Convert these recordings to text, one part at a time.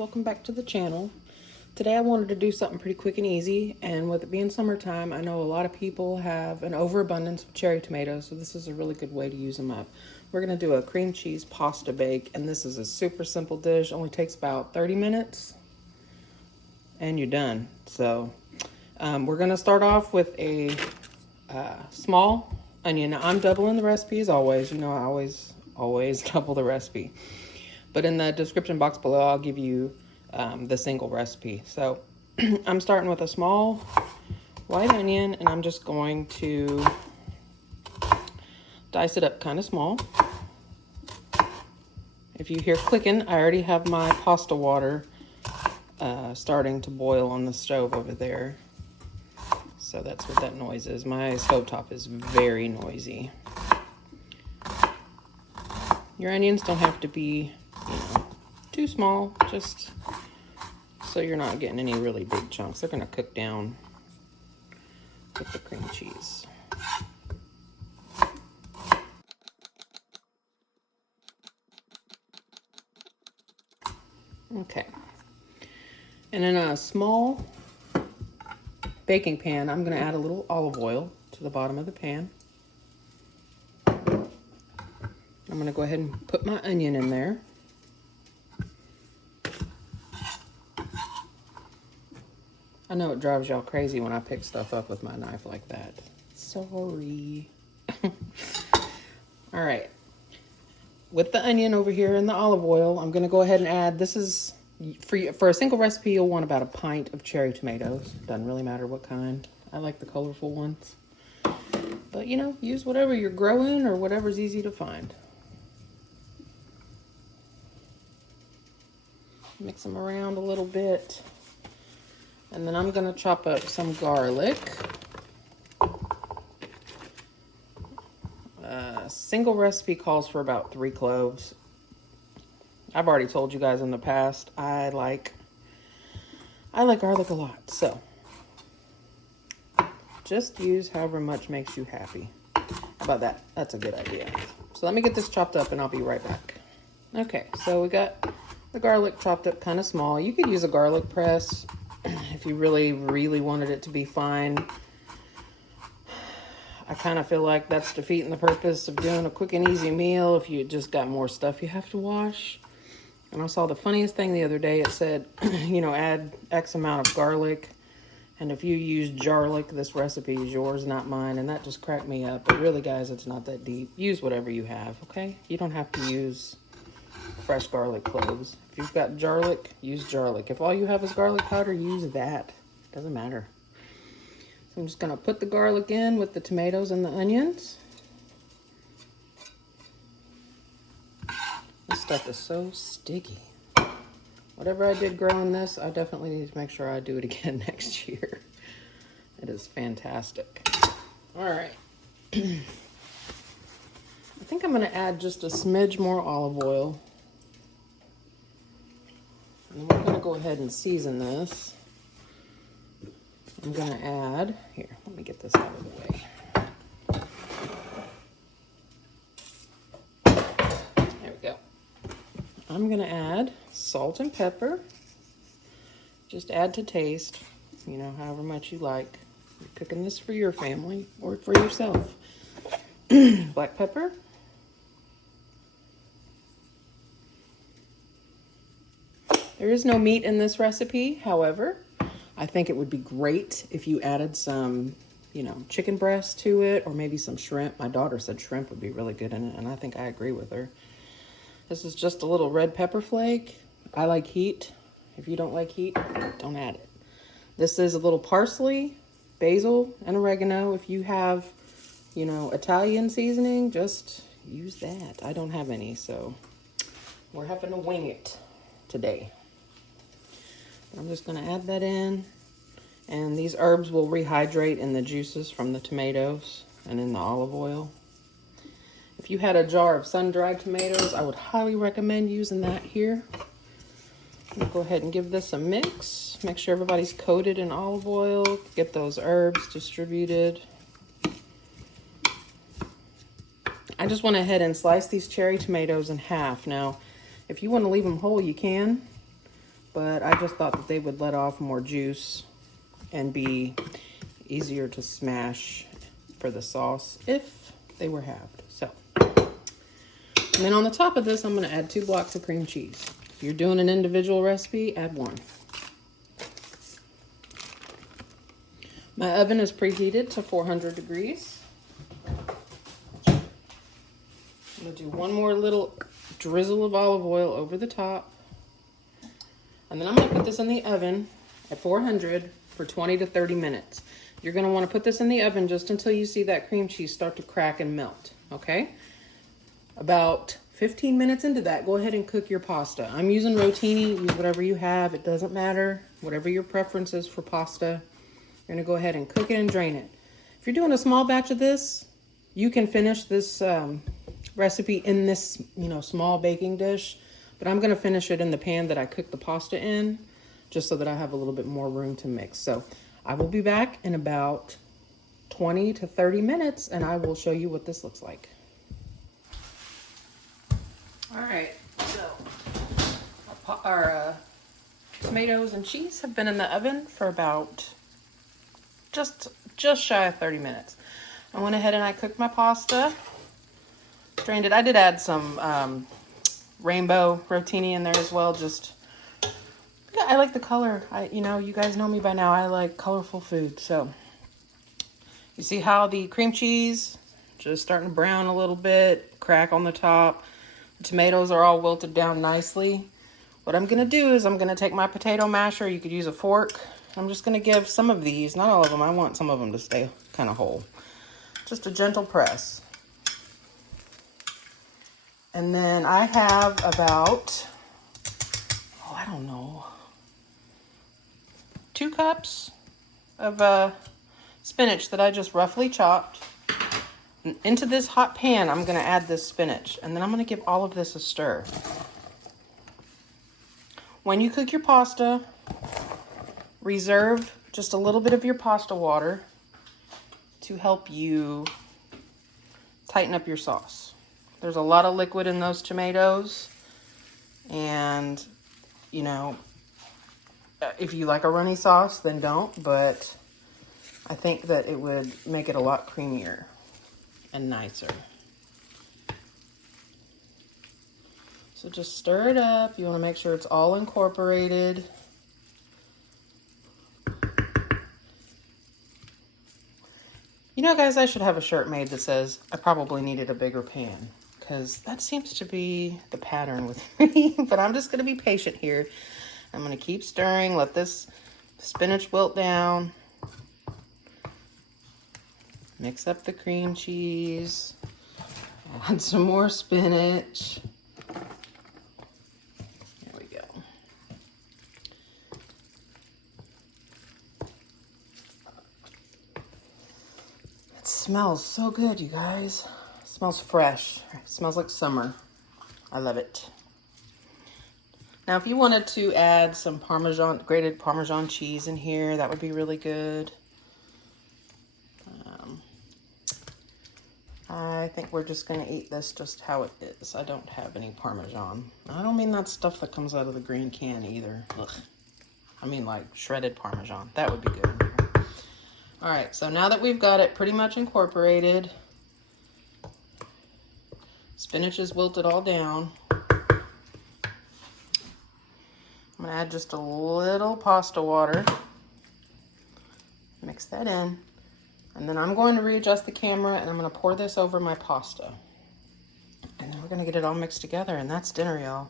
welcome back to the channel. Today I wanted to do something pretty quick and easy, and with it being summertime, I know a lot of people have an overabundance of cherry tomatoes, so this is a really good way to use them up. We're going to do a cream cheese pasta bake, and this is a super simple dish. Only takes about 30 minutes and you're done. So we're going to start off with a small onion. Now, I'm doubling the recipe as always. You know, I always double the recipe. But in the description box below, I'll give you the single recipe. So I'm starting with a small white onion, and I'm just going to dice it up kind of small. If you hear clicking, I already have my pasta water starting to boil on the stove over there. So that's what that noise is. My stovetop is very noisy. Your onions don't have to be, too small, just so you're not getting any really big chunks. They're going to cook down with the cream cheese. Okay. And in a small baking pan, I'm going to add a little olive oil to the bottom of the pan. I'm going to go ahead and put my onion in there. I know it drives y'all crazy when I pick stuff up with my knife like that. Sorry. All right. With the onion over here and the olive oil, I'm going to go ahead and add, this is, for a single recipe, you'll want about a pint of cherry tomatoes. Doesn't really matter what kind. I like the colorful ones. But, use whatever you're growing or whatever's easy to find. Mix them around a little bit. And then I'm going to chop up some garlic. Single recipe calls for about 3 cloves. I've already told you guys in the past, I like garlic a lot. So just use however much makes you happy. How about that? That's a good idea. So let me get this chopped up and I'll be right back. Okay, so we got the garlic chopped up kind of small. You could use a garlic press if you really, really wanted it to be fine. I kind of feel like that's defeating the purpose of doing a quick and easy meal if you just got more stuff you have to wash. And I saw the funniest thing the other day. It said, add X amount of garlic. And if you use jarlic, this recipe is yours, not mine. And that just cracked me up. But really, guys, it's not that deep. Use whatever you have, okay? You don't have to use fresh garlic cloves. If you've got jarlic, use jarlic. If all you have is garlic powder, use that. Doesn't matter. So I'm just going to put the garlic in with the tomatoes and the onions. This stuff is so sticky. Whatever I did growing this, I definitely need to make sure I do it again next year. It is fantastic. All right. I think I'm going to add just a smidge more olive oil. And we're going to go ahead and season this. I'm going to add, here, let me get this out of the way. There we go. I'm going to add salt and pepper. Just add to taste, however much you like. You're cooking this for your family or for yourself. Black pepper. There is no meat in this recipe, however, I think it would be great if you added some, chicken breast to it or maybe some shrimp. My daughter said shrimp would be really good in it, and I think I agree with her. This is just a little red pepper flake. I like heat. If you don't like heat, don't add it. This is a little parsley, basil, and oregano. If you have, Italian seasoning, just use that. I don't have any, so we're having to wing it today. I'm just going to add that in, and these herbs will rehydrate in the juices from the tomatoes and in the olive oil. If you had a jar of sun-dried tomatoes, I would highly recommend using that here. I'm going to go ahead and give this a mix. Make sure everybody's coated in olive oil. Get those herbs distributed. I just went ahead and sliced these cherry tomatoes in half. Now, if you want to leave them whole, you can. but I just thought that they would let off more juice and be easier to smash for the sauce if they were halved. So, and then on the top of this, I'm going to add 2 blocks of cream cheese. If you're doing an individual recipe, add 1. My oven is preheated to 400 degrees. I'm going to do one more little drizzle of olive oil over the top. And then I'm going to put this in the oven at 400 for 20 to 30 minutes. You're going to want to put this in the oven just until you see that cream cheese start to crack and melt, okay? About 15 minutes into that, go ahead and cook your pasta. I'm using rotini. Use whatever you have. It doesn't matter. Whatever your preference is for pasta. You're going to go ahead and cook it and drain it. If you're doing a small batch of this, you can finish this recipe in this, small baking dish. But I'm going to finish it in the pan that I cooked the pasta in, just so that I have a little bit more room to mix. So I will be back in about 20 to 30 minutes, and I will show you what this looks like. All right, so our tomatoes and cheese have been in the oven for about just shy of 30 minutes. I went ahead and I cooked my pasta, drained it. I did add some rainbow rotini in there as well. I like the color. You guys know me by now. I like colorful food. So you see how the cream cheese just starting to brown a little bit, crack on the top. The tomatoes are all wilted down nicely. What I'm gonna do is I'm gonna take my potato masher. You could use a fork. I'm just gonna give some of these, not all of them. I want some of them to stay kind of whole. Just a gentle press. And then I have about, I don't know, 2 cups of spinach that I just roughly chopped. And into this hot pan, I'm going to add this spinach. And then I'm going to give all of this a stir. When you cook your pasta, reserve just a little bit of your pasta water to help you tighten up your sauce. There's a lot of liquid in those tomatoes, and if you like a runny sauce, then don't, but I think that it would make it a lot creamier and nicer. So just stir it up. You want to make sure it's all incorporated. Guys, I should have a shirt made that says, I probably needed a bigger pan, because that seems to be the pattern with me. But I'm just going to be patient here. I'm going to keep stirring, let this spinach wilt down. Mix up the cream cheese. Add some more spinach. There we go. It smells so good, you guys. It smells fresh. It smells like summer. I love it. Now, if you wanted to add some grated Parmesan cheese in here, that would be really good. I think we're just going to eat this just how it is. I don't have any Parmesan. I don't mean that stuff that comes out of the green can either. Ugh. I mean like shredded Parmesan. That would be good. All right, so now that we've got it pretty much incorporated, spinach is wilted all down. I'm gonna add just a little pasta water. Mix that in. And then I'm going to readjust the camera and I'm gonna pour this over my pasta. And then we're gonna get it all mixed together, and that's dinner, y'all.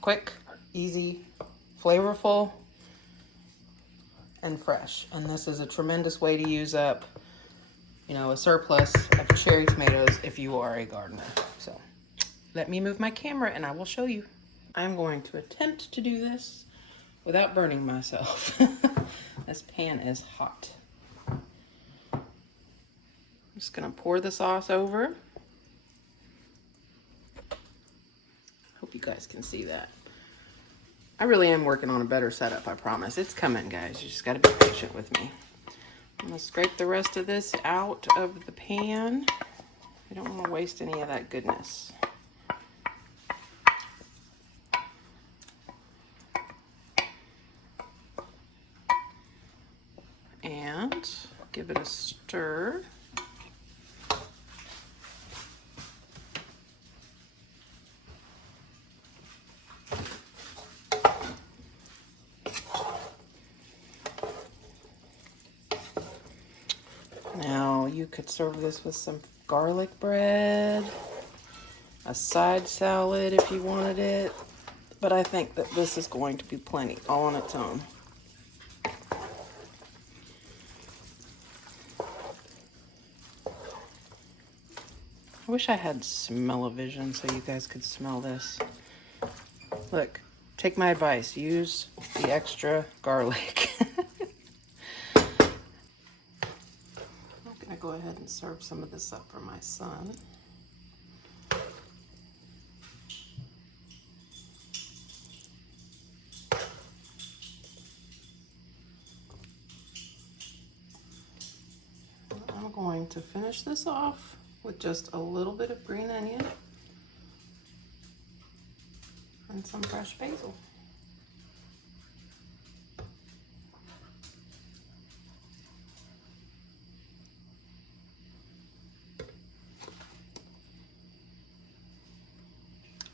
Quick, easy, flavorful, and fresh. And this is a tremendous way to use up, a surplus of cherry tomatoes if you are a gardener. So let me move my camera and I will show you. I'm going to attempt to do this without burning myself. This pan is hot. I'm just gonna pour the sauce over. Hope you guys can see that. I really am working on a better setup, I promise. It's coming, guys. You just gotta be patient with me. I'm gonna scrape the rest of this out of the pan. We don't wanna waste any of that goodness. Give it a stir. Now you could serve this with some garlic bread, a side salad if you wanted it, but I think that this is going to be plenty all on its own. I wish I had smell-o-vision so you guys could smell this. Look, take my advice, use the extra garlic. I'm gonna go ahead and serve some of this up for my son. I'm going to finish this off with just a little bit of green onion and some fresh basil.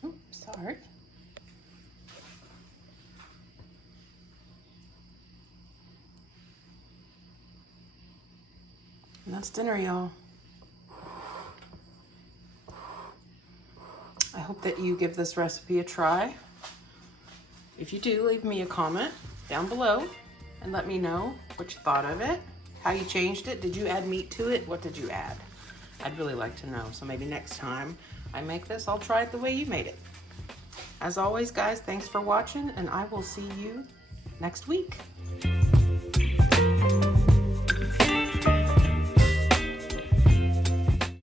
Oops, sorry. And that's dinner, y'all. I hope that you give this recipe a try. If you do, leave me a comment down below and let me know what you thought of it, how you changed it. Did you add meat to it? What did you add? I'd really like to know. So maybe next time I make this, I'll try it the way you made it. As always, guys, thanks for watching, and I will see you next week.